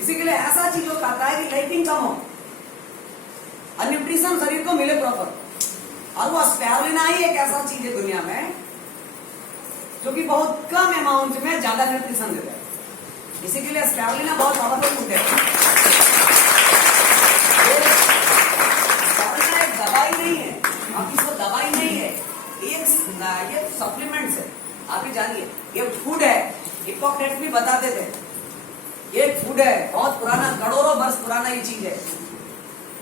इसी के लिए ऐसा चीज को खाता है कि लाइटिंग कम हो और न्यूट्रिशन शरीर को मिले प्रॉपर। और वो स्पैरुलिना ही एक ऐसा चीज है दुनिया में जो कि बहुत कम अमाउंट में ज्यादा न्यूट्रिशन देता है। इसी के लिए स्पैरुलिना बहुत पावरफुल फूड है। स्पैरुलिना एक दवाई नहीं है, आप इसको दवाई नहीं है, ये सप्लीमेंट्स है। आप ही जानिए, ये फूड है। हिप्पोक्रेट्स भी बताते थे ये फूड है, बहुत पुराना, करोड़ों वर्ष पुराना ये चीज है।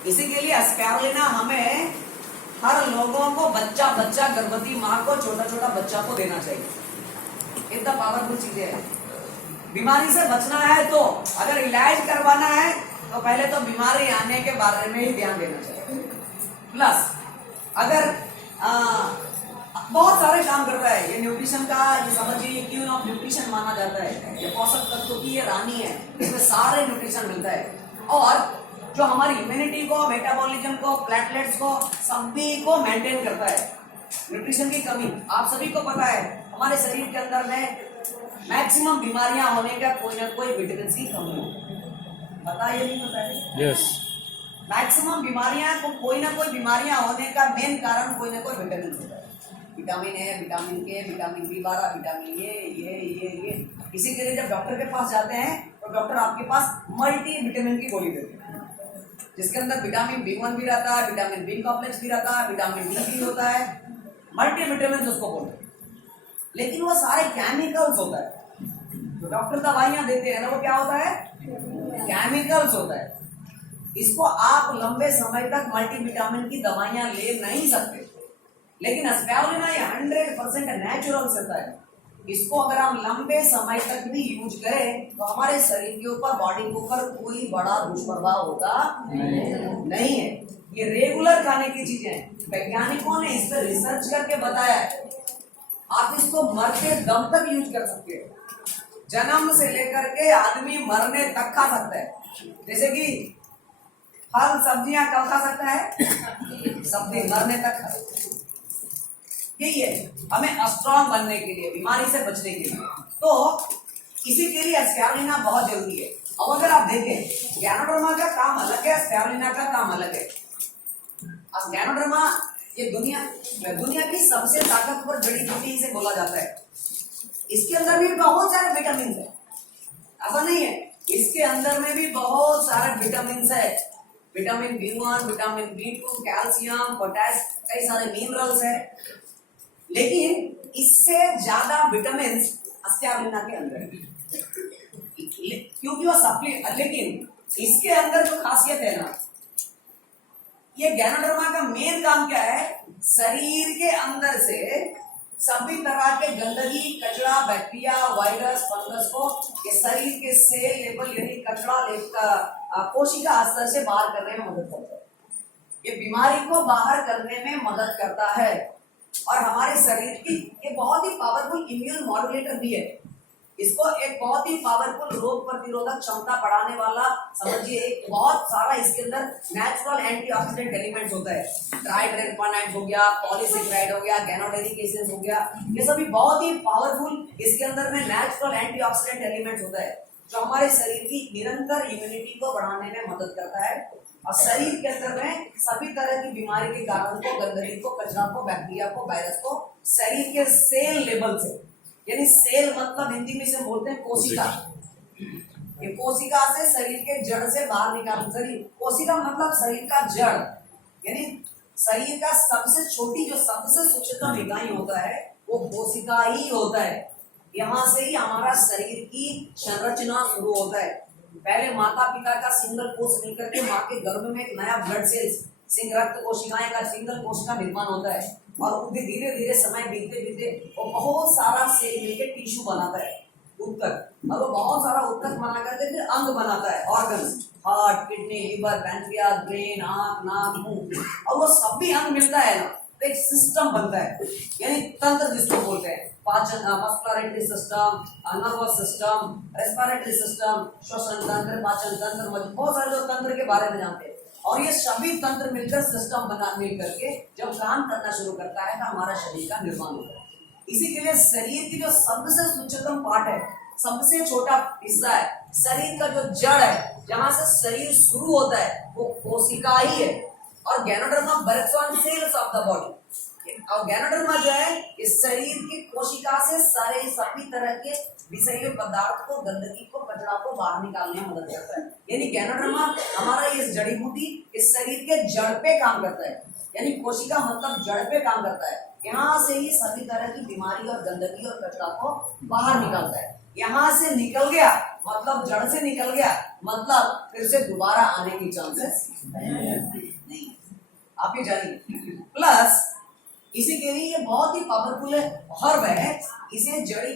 इसी के लिए स्पैरुलिना हमें हर लोगों को, बच्चा बच्चा गर्भवती माँ को, छोटा छोटा बच्चा को देना चाहिए। इतना पावरफुल चीज है। बीमारी से बचना है तो, अगर इलाज करवाना है तो पहले तो बीमारी आने के बारे में ही ध्यान देना चाहिए। प्लस अगर बहुत सारे काम करता है ये न्यूट्रिशन का, ये समझिए क्यों ऑफ न्यूट्रिशन माना जाता है। ये पोषक तत्वों की ये रानी है, इसमें सारे न्यूट्रिशन मिलता है और जो हमारी इम्यूनिटी को, मेटाबॉलिज्म को, प्लेटलेट्स को, सभी को मेंटेन करता है। न्यूट्रिशन की कमी आप सभी को पता है, हमारे शरीर के अंदर में मैक्सिमम बीमारियां होने का कोई ना कोई विटामिन की कमी है। पता ये नहीं पता है? यस। मैक्सिमम बीमारियां को, कोई ना कोई बीमारियां होने का मेन कारण कोई ना कोई विटामिन होता है। विटामिन ए, विटामिन के, विटामिन B12, विटामिन ये। इसी के लिए जब डॉक्टर के पास जाते हैं तो डॉक्टर आपके पास मल्टी विटामिन की गोली देते हैं, जिसके अंदर विटामिन B1 भी रहता है, विटामिन B कॉम्प्लेक्स भी रहता है, विटामिन D भी होता है, मल्टी विटामिन उसको बोलते हैं। लेकिन वो सारे केमिकल्स होता है। तो डॉक्टर दवाइयां देते हैं ना, वो क्या होता है? केमिकल्स होता है। इसको आप लंबे समय तक मल्टीविटामिन की दवाइयां ले नहीं सकते। लेकिन स्पैरुलिना ये 100% नेचुरल होता है। इसको अगर हम लंबे समय तक भी यूज करें तो हमारे शरीर के ऊपर, बॉडी के ऊपर कोई बड़ा दुष्प्रभाव होगा नहीं है। ये रेगुलर खाने की चीजें हैं। वैज्ञानिकों ने इस पर रिसर्च करके बताया है। आप इसको मरते दम तक यूज कर सकते हो। जन्म से लेकर के आदमी मरने तक खा सकता है। जैसे कि फल सब्जियां कब खा सकता है? सब्जी मरने तक खा सकता है। यही है हमें स्ट्रांग बनने के लिए, बीमारी से बचने के लिए। तो इसी के लिए स्पैरुलिना बहुत जरूरी है। अब अगर आप देखें, गैनोडर्मा का काम अलग है, स्पैरुलिना का काम अलग है। अब गैनोडर्मा ये दुनिया की सबसे ताकतवर जड़ी बूटी इसे बोला जाता है। इसके अंदर भी बहुत सारे विटामिन है, ऐसा नहीं है। इसके अंदर में भी बहुत सारे विटामिन है। Vitamin B1, vitamin B2, calcium, potassium, कई सारे मिनरल्स है। लेकिन इससे ज्यादा विटामिन स्पैरुलिना के अंदर है, क्योंकि वो सप्लीमेंट। लेकिन इसके अंदर जो खासियत है ना, ये गैनोडर्मा का मेन काम क्या है? शरीर के अंदर से सभी तरह के गंदगी, कचरा, बैक्टीरिया, वायरस, फंगस को ये शरीर के सेल लेवल यानी कचरा कोशिका स्तर से बाहर करने में मदद करता है। ये बीमारी को बाहर करने में मदद करता है और हमारे शरीर की ये बहुत ही पावरफुल इम्यून मॉड्यूलेटर भी है। इसको एक बहुत ही पावरफुल रोग प्रतिरोधक क्षमता बढ़ाने वाला समझिए, एक बहुत सारा इसके अंदर नेचुरल एंटीऑक्सीडेंट एलिमेंट्स होता है। ट्राइड्रेनोपानाइड हो गया, पॉलीसेकेराइड हो गया, गैनोडेरिक एसिड हो गया, ये सभी बहुत ही पावरफुल इसके अंदर में नेचुरल एंटीऑक्सीडेंट एलिमेंट्स होता है, जो हमारे शरीर की निरंतर इम्यूनिटी को बढ़ाने में मदद करता है और शरीर के अंदर में सभी तरह की बीमारी के कारण को, गंदगी को, कचरा को, बैक्टीरिया को, वायरस को शरीर के सेल लेवल से, यानी सेल मतलब हिंदी में से बोलते हैं कोशिका, ये कोशिका से शरीर के जड़ से बाहर निकाल। शरीर कोशिका मतलब शरीर का जड़, यानी शरीर का सबसे छोटी जो सबसे सूक्ष्मतम इकाई होता है वो कोशिका ही होता है। यहाँ से ही हमारा शरीर की संरचना शुरू होता है। पहले माता पिता का सिंगल कोश मिलकर के माँ के गर्भ में एक नया ब्लड सेल्स, रक्त कोशिकाएं का सिंगल कोश का निर्माण होता है और धीरे धीरे समय बीतते बीतते वो बहुत सारा सेल मिलकर टिश्यू बनाता है, ऊतक, और वो बहुत सारा ऊतक बना करके फिर अंग बनाता है, organ, heart, kidney, liver, pancreas, brain, आंख, नाक, मुंह, और वो सभी अंग मिलता है ना तो एक सिस्टम बनता है, यानी तंत्र जिसको बोलते हैं। पाचन, मस्कुलरेटरी system, nervous system, respiratory system, श्वसन तंत्र, पाचन तंत्र, बहुत सारे लोग तंत्र के बारे में जानते हैं। और ये सभी तंत्र मिलकर सिस्टम बना मिलकर के जब काम करना शुरू करता है तो हमारा शरीर का निर्माण होता है। इसी के लिए शरीर की जो सबसे सूक्ष्मतम पार्ट है, सबसे छोटा हिस्सा है, शरीर का जो जड़ है, जहां से शरीर शुरू होता है, वो कोशिका ही है। और ganoderma birth on cells of the body. और गैनोडर्मा जो है इस शरीर की कोशिका से सारे सभी तरह के विषैले पदार्थ को, गंदगी को, कचरा को बाहर निकालने में मदद करता है। यानी गैनोडर्मा हमारा ये जड़ी बूटी इस शरीर के जड़ पे काम करता है, यानी कोशिका मतलब जड़ पे काम करता है। यहाँ से ही सभी तरह की बीमारी और गंदगी और कचरा को बाहर निकालता है। यहाँ से निकल गया मतलब जड़ से निकल गया मतलब फिर से दोबारा आने की चांसेस नहीं, आप ये जानिए। प्लस इसी के लिए ये बहुत ही पावरफुल है, हर्ब है, इसे जड़ी